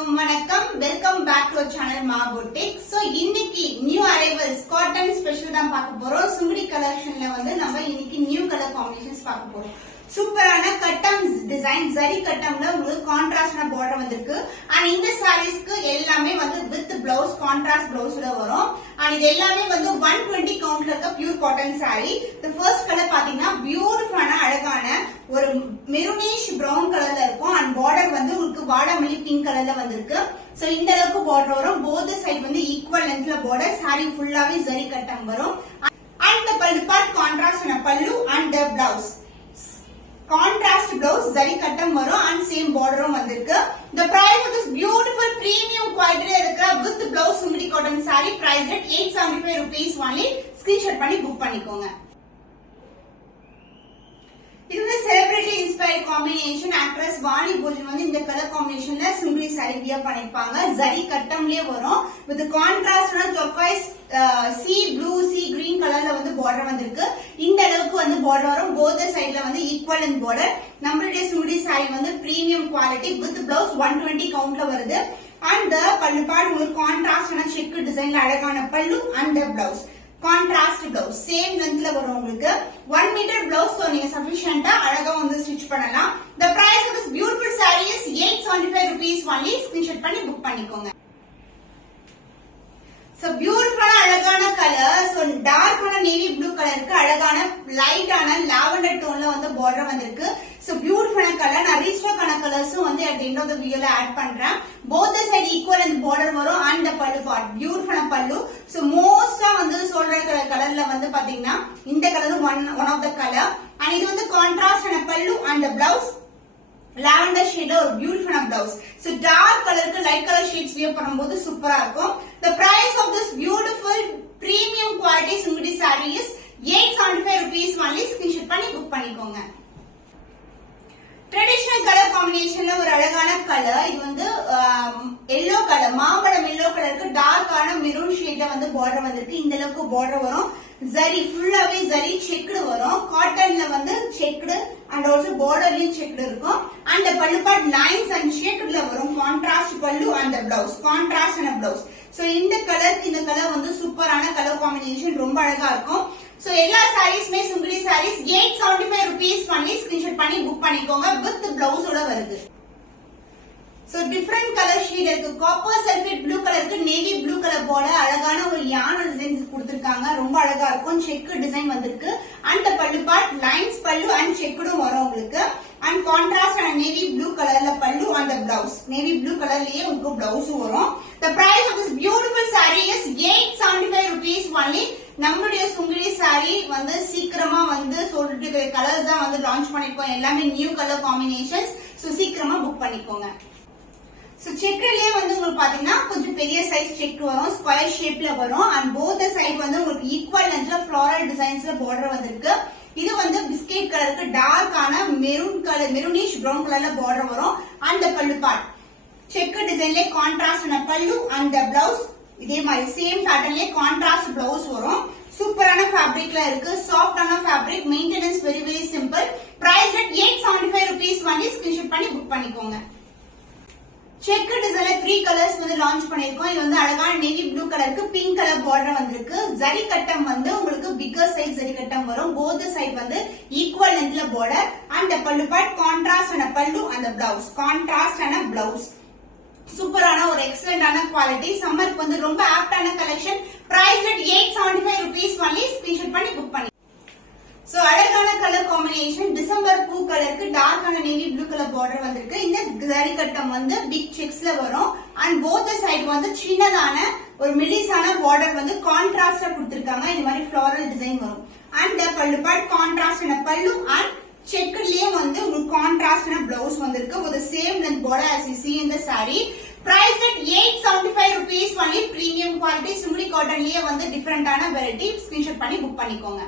எல்லாருக்கும் வணக்கம். Welcome back to channel மா பொட்டிக். சோ இன்னைக்கு நியூ அரைவல்ஸ் காட்டன் ஸ்பெஷல் தான் பார்க்க போறோம். சுங்குடி கலெக்ஷன்ல வந்து நம்ம இன்னைக்கு நியூ கலர் காம்பினேஷன்ஸ் பார்க்க போறோம். சூப்பரான கட்டம் டிசைன் ஜரி கட்டம்ல உங்களுக்கு கான்ட்ராஸ்டான பார்டர் வந்திருக்கு. அண்ட் இந்த சாரீஸ்க்கு எல்லாமே வந்து வித் பிளவுஸ் கான்ட்ராஸ்ட் பிளவுஸ்ல வரும். அண்ட் இது எல்லாமே வந்து 120 கவுண்ட்ல இருக்க பியூர் காட்டன் சாரி. இந்த ஃபர்ஸ்ட் கலர் பாத்தீங்கன்னா பியூட்டிஃபுல்லான அழகான ஒரு மெரூனிஷ் பிரவுன் கலர்ல இருக்கும். அண்ட் பார்டர் வந்து உங்களுக்கு வாடாமல்லி பிங்க் கலர்ல வந்திருக்கு. சோ இந்த அளவுக்கு பார்டர் வரும். போத் சைடு வந்து ஈக்குவல் லென்த்ல பார்டர். சாரி ஃபுல்லாவே ஜரி கட்டம் வரும். அண்ட் the பல்லு பார்ட் கான்ட்ராஸ்ட் பல்லு and the blouse contrast blouse zari cuttam varum and same border vandirukku. The price of this beautiful premium quality irukra with blouse sumri cotton saree price at 875 rupees only. Screenshot panni book pannikonga. இது வந்து celebrity inspired combination. Actress Vani Bhojan வந்து இந்த colour காம்பினேஷன்ல simply sorry wear பண்ணிருப்பாங்க. ஜரி கட்டம்லயே வரும். With கான்ட்ராஸ்டான turquoise sea blue sea green கலர்ல வந்து பார்டர் வந்திருக்கு. இந்த அளவுக்கு வந்து பார்டர் வரும். போத் சைடுல வந்து ஈக்குவல் அண்ட் பார்டர். நம்மளுடைய சிம்பிளி சாரி வந்து பிரீமியம் குவாலிட்டி வித் பிளவுஸ் 120 கவுண்ட்ல வருது. அண்ட் பல்லு பார்ட் உங்களுக்கு கான்ட்ராஸ்டான செக் டிசைன்ல அழகான pallu and blouse contrast blouse same லென்த்ல வரும். உங்களுக்கு 1 மீட்டர் பிளவுஸ் நீங்க சஃபிஷியன்ட்டா அழகா வந்து ஸ்டிச் பண்ணலாம். The price of this beautiful saree is 875 rupees only. Screenshot பண்ணி புக் பண்ணிக்கோங்க. சோ பியூட்டிஃபுல்லான அழகான கலர். சோ டார்க்கான நேவி ப்ளூ கலருக்கு அழகான லைட்டான லாவெண்டர் டோன்ல வந்து பார்டர் வந்திருக்கு. சோ பியூட்டிஃபுல்லான கலர். நான் ரீஸ்டாக்கான கலர்ஸும் வந்து at the end of the video ல ஆட் பண்றேன். both the side equal and border வரும். and the பல்லு part பியூட்டிஃபுல்லான பல்லு. சோ மோஸ்டா வந்து சொல்ற கலர்ல வந்து பாத்தீங்கன்னா இந்த கலரும் one of the color. and இது வந்து கான்ட்ராஸ்டான பல்லு and the blouse lavender shade ஒரு பியூட்டிஃபுல்லான blouse. so dark கலருக்கு லைட் கலர் ஷேட்ஸ் வியர் பண்ணும்போது சூப்பரா இருக்கும். the price of this beautiful premium quality sumudi saree is 875 rupees only. Screenshot பண்ணி புக் பண்ணிக்கோங்க. ட்ரெடிஷனல் கலர் காம்பினேஷன்ல ஒரு அழகான கலர். இது வந்து எல்லோ கலர் மாம்பழம் எல்லோ கலருக்கு டார்க்கான மெரூன் ஷேட்ல வந்து பார்டர் வந்திருக்கு. இந்த அளவுக்கு பார்டர் வரும். ஜரி ஃபுல்லாவே ஜரி செக்டு வரும். காட்டன்ல வந்து செக்டு அண்ட் ஆல்சோ பார்டர்லயும் செக்டு இருக்கும். அண்ட் பல்லு பார்ட் லைன்ஸ் அண்ட் ஷேட்ல வரும். கான்ட்ராஸ்ட் பல்லு and blouse contrast and blouse. So இந்த கலருக்கு இந்த கலர் வந்து சூப்பரான கலர் காம்பினேஷன் ரொம்ப அழகா இருக்கும். சோ எல்லா சாரீஸ்மே சுங்குடி சாரீஸ் 875 rupees பண்ணி ஸ்கிரீன்ஷாட் பண்ணி புக் பண்ணிக்கோங்க. வித் பிளவுஸோட வருது. சோ டிஃபரண்ட் கலர் ஷேட் இருக்கு. காப்பர் சல்ஃபேட் ப்ளூ கலருக்கு நேவி ப்ளூ கலர் போல அழகான ஒரு யானை டிசைன் கொடுத்திருக்காங்க. ரொம்ப அழகா இருக்கும். செக் டிசைன் வந்திருக்கு. அண்ட் பல்லு பார்ட் லைன்ஸ் பல்லு அண்ட் செக்குடும் வரும் உங்களுக்கு. And contrast and navy blue கலர்ல பல்லு அண்ட் பிளவுஸ் நேவி ப்ளூ கலர்லயே உங்களுக்கு பிளவுஸ் வரும். The price of this beautiful saree is 875 rupees only. நம்மளுடைய சுங்குடி சாரி வந்து சீக்கிரமா வந்து சொல்லிட்டு கலர்ஸ் தான் வந்து லான்ச் பண்ணிருக்கோம். எல்லாமே நியூ கலர் காம்பினேஷன்ஸ். சோ சீக்கிரமா புக் பண்ணிக்கோங்க. சோ செக்லயே வந்து உங்களுக்கு பாத்தீங்கன்னா கொஞ்சம் பெரிய சைஸ் செக் வரும். ஸ்கொயர் ஷேப்ல வரும். அண்ட் போத் சைடு வந்து உங்களுக்கு ஈக்குவல் லென்த்ல ஃப்ளோரல் டிசைன்ஸ்ல பார்டர் வந்திருக்கு. இது வந்து பிஸ்கெட் கலருக்கு டார்க்கான மெரூன் கலர் மெரூனிஷ் பிரவுன் கலர்ல பார்டர் வரும். அண்ட் பல்லு பார்ட் செக் டிசைன்ல கான்ட்ராஸ்ட் பல்லு அண்ட் பிளவுஸ் இதே மாதிரி சேம் பேட்டர்ன்ல கான்ட்ராஸ்ட் பிளவுஸ் வரும். சூப்பரான ஃபேப்ரிக்ல இருக்கு. சாஃப்டான fabric. Maintenance very very simple. Price at 875 rupees only. Screenshot பண்ணி புக் பண்ணிக்கோங்க. செக் டிசைன்ல 3 கலர்ஸ் வந்து லான்ச் பண்ணிருக்கோம். இது வந்து அழகான நேவி ப்ளூ கலருக்கு பிங்க் கலர் பார்டர் வந்திருக்கு. ஜரி கட்டம் வந்து உங்களுக்கு பிக்கர் சைஸ் ஜரி கட்டம் வரும். போத் சைடு வந்து ஈக்குவல் லென்த்ல பார்டர். அண்ட் பல்லு பார்ட் கான்ட்ராஸ்ட் ஆன பல்லு அந்த பிளவுஸ் கான்ட்ராஸ்ட் ஆன பிளவுஸ். சூப்பரான ஒரு எக்ஸலென்டான குவாலிட்டி. சம்மருக்கு வந்து ரொம்ப ஆப்டான collection. Price at 875 rupees only. Screenshot பண்ணி புக் பண்ணி. சோ அழகான கலர் காம்பினேஷன். டிசம்பர் பூ கலருக்கு டார்க்கான நேவி ப்ளூ கலர் பார்டர் வந்திருக்கு. இந்த ஜரி கட்டம் வந்து பிக் செக்ஸ்ல வரும். அண்ட் போத் சைடு வந்து சின்னதான ஒரு மெலிசான பார்டர் வந்து கான்ட்ராஸ்டா கொடுத்திருக்காங்க. இந்த மாதிரி ஃப்ளோரல் டிசைன் வரும். அண்ட் பல்லு பார்ட் கான்ட்ராஸ்ட் பல்லு அண்ட் செக்குலயே வந்து உங்களுக்கு கான்ட்ராஸ்டான பிளவுஸ் வந்திருக்கு. with the same length border as you see in the saree. Price at 875 rupees only. Premium quality simple cottonலயே வந்து டிஃபரண்டான வெரைட்டி. ஸ்கிரீன்ஷாட் பண்ணி புக் பண்ணிக்கோங்க.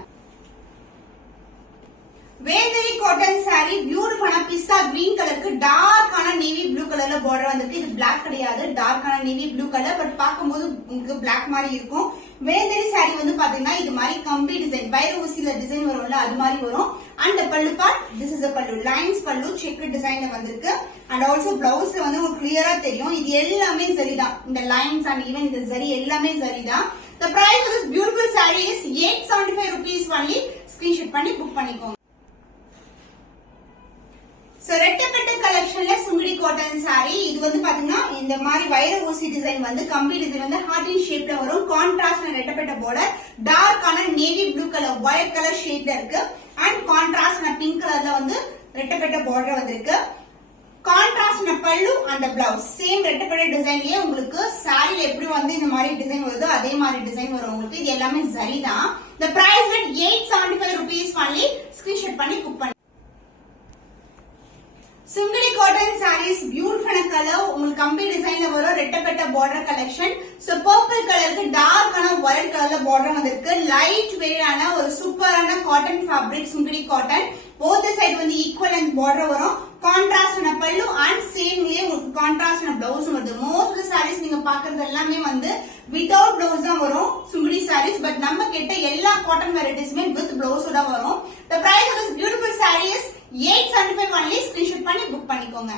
வேந்தரி காட்டன் சாரி பியூட்டிஃபுல்லான பிஸ்தா கிரீன் கலருக்கு டார்க்கான நேவி ப்ளூ கலர்ல பார்டர் வந்திருக்கு. இது பிளாக் பிளாக் கிடையாது, டார்க்கான நேவி ப்ளூ கலர். பட் பார்க்கும்போது உங்களுக்கு பிளாக் மாதிரி இருக்கும். வேந்தரி சாரி வந்து பாத்தீங்கன்னா இது மாதிரி கம்பி டிசைன், வைர ஊசியில டிசைன் வரும்ல அது மாதிரி வரும். அண்ட் பல்லு பார்ட், திஸ் இஸ் a பல்லு, லைன்ஸ் பல்லு, செக் டிசைன்ல வந்திருக்கு. அண்ட் ஆல்சோ பிளவுஸ்ல வந்து உங்களுக்கு கிளியரா தெரியும் இது எல்லாமே சரிதான். இந்த லைன்ஸ் அண்ட் ஈவன் இந்த சரி எல்லாமே சரிதான். The price of this beautiful saree is 875 rupees only. Screenshot பண்ணி புக் பண்ணிக்கோங்க. சோ ரெட்டப்பட்ட கலெக்ஷன்ல சுங்குடி காட்டன் சாரி. இது வந்து பாத்தீங்கன்னா இந்த மாதிரி வைர ஊசி டிசைன் வந்து கம்பி டிசைன் வந்து ஹார்டின் ஷேப்ல வரும். கான்ட்ராஸ்ட் ரெட்டப்பட்ட பார்டர், டார்க்கான navy blue colour, white colour ஷேட்ல இருக்கு. அண்ட் கான்ட்ராஸ்ட் பிங்க் கலர்ல வந்து ரெட்டப்பட்ட பார்டர் வந்திருக்கு. கான்ட்ராஸ்ட் பல்லு அந்த பிளவுஸ் சேம் ரெட்டப்பட்ட டிசைன்லயே உங்களுக்கு சாரில எப்படி வந்து இந்த மாதிரி டிசைன் வருதோ அதே மாதிரி டிசைன் வரும் உங்களுக்கு. இது எல்லாமே சரிதான். The price at 875 rupees only. Screenshot பண்ணி புக் பண்ணி. சுங்குடி காட்டன் சாரீஸ் பியூட்டிஃபுல்லான கலர், உங்களுக்கு கம்பி டிசைன்ல வரும் ரெட்டப்பட்ட பார்டர் கலெக்ஷன். சோ பர்பிள் கலருக்கு டார்க்கான ஒயிட் கலர்ல பார்டர் வந்திருக்கு. லைட் வெயிட்டான ஒரு சூப்பரான cotton fabric Sungudi cotton. Both side வந்து ஈக்குவல் அண்ட் பார்டர் வரும். கான்ட்ராஸ்ட் பல்லு அண்ட் சேம்லயே உங்களுக்கு கான்ட்ராஸ்ட் பிளவுஸ் வருது. மோஸ்ட் சாரீஸ் நீங்க பாக்குறது எல்லாமே வந்து வித்வுட் பிளவுஸ் தான் வரும் சுங்குடி சாரீஸ். பட் நம்ம கிட்ட எல்லா காட்டன் வெரைட்டிஸுமே வித் பிளவுஸ் தான் வரும். The price of this beautiful saree is 875 only. Screenshot பண்ணி புக் பண்ணிக்கோங்க.